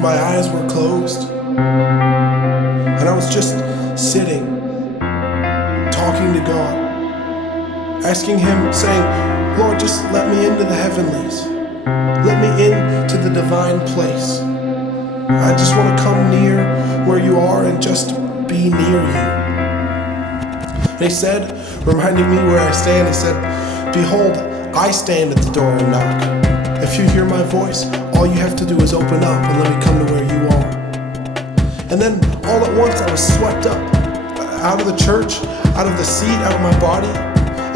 My eyes were closed, and I was just sitting, talking to God, asking Him, saying, Lord, just let me into the heavenlies. Let me into the divine place. I just want to come near where you are and just be near you. And He said, reminding me where I stand, He said, behold, I stand at the door and knock. If you hear my voice, all you have to do is open up and let me come to where you are. And then all at once I was swept up, out of the church, out of the seat, out of my body.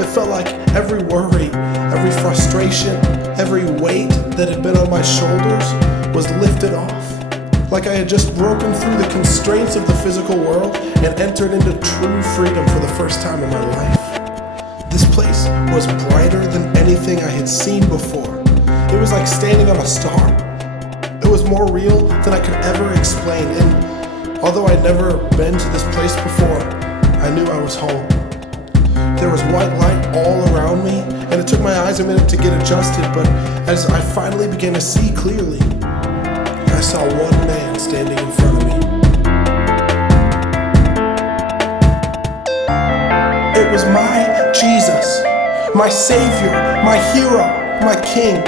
It felt like every worry, every frustration, every weight that had been on my shoulders was lifted off. Like I had just broken through the constraints of the physical world and entered into true freedom for the first time in my life. This place was brighter than anything I had seen before. It was like standing on a star. It was more real than I could ever explain. And although I'd never been to this place before, I knew I was home. There was white light all around me, and it took my eyes a minute to get adjusted, but as I finally began to see clearly, I saw one man standing in front of me. It was my Jesus, my Savior, my hero, my King.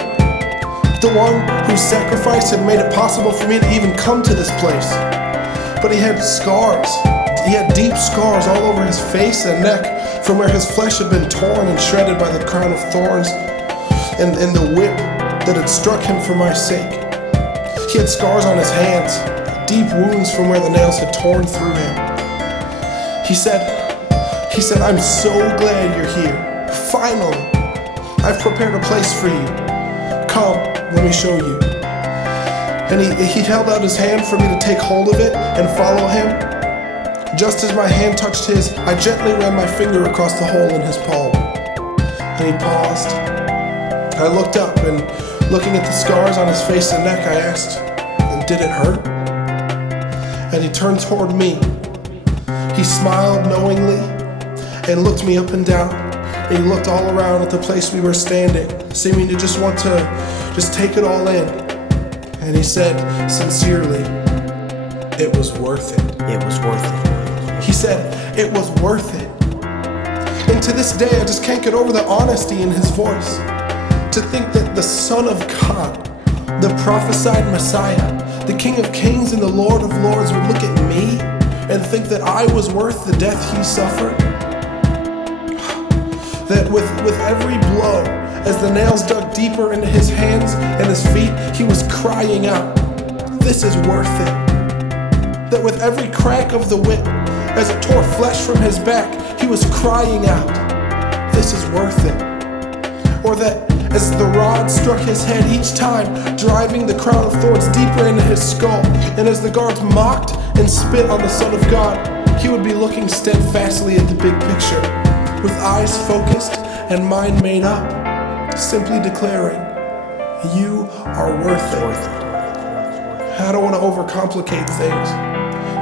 The one whose sacrifice had made it possible for me to even come to this place. But he had scars. He had deep scars all over his face and neck from where his flesh had been torn and shredded by the crown of thorns and the whip that had struck him for my sake. He had scars on his hands, deep wounds from where the nails had torn through him. He said, I'm so glad you're here. Finally, I've prepared a place for you. Come, let me show you. And he held out his hand for me to take hold of it and follow him. Just as my hand touched his, I gently ran my finger across the hole in his palm. And he paused. I looked up, and looking at the scars on his face and neck, I asked, did it hurt? And he turned toward me. He smiled knowingly and looked me up and down. And he looked all around at the place we were standing, seeming to just want to take it all in. And he said, sincerely, it was worth it. It was worth it. He said, it was worth it. And to this day, I just can't get over the honesty in his voice. To think that the Son of God, the prophesied Messiah, the King of Kings and the Lord of Lords would look at me and think that I was worth the death he suffered. That with every blow, as the nails dug deeper into his hands and his feet, he was crying out, this is worth it. That with every crack of the whip, as it tore flesh from his back, he was crying out, this is worth it. Or that as the rod struck his head each time, driving the crown of thorns deeper into his skull, and as the guards mocked and spit on the Son of God, he would be looking steadfastly at the big picture, with eyes focused and mind made up, simply declaring, you are worth it. I don't want to overcomplicate things.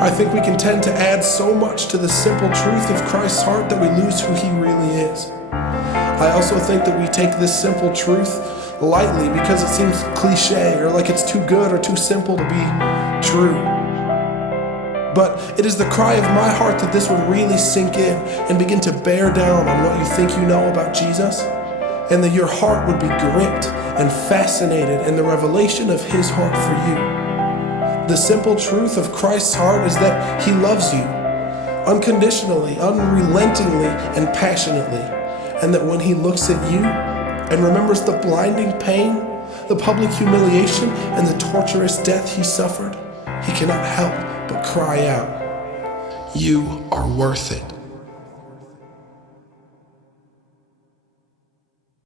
I think we can tend to add so much to the simple truth of Christ's heart that we lose who he really is. I also think that we take this simple truth lightly because it seems cliche or like it's too good or too simple to be true. But it is the cry of my heart that this would really sink in and begin to bear down on what you think you know about Jesus, and that your heart would be gripped and fascinated in the revelation of his heart for you. The simple truth of Christ's heart is that he loves you unconditionally, unrelentingly, and passionately. And that when he looks at you and remembers the blinding pain, the public humiliation, and the torturous death he suffered, he cannot help but cry out, you are worth it.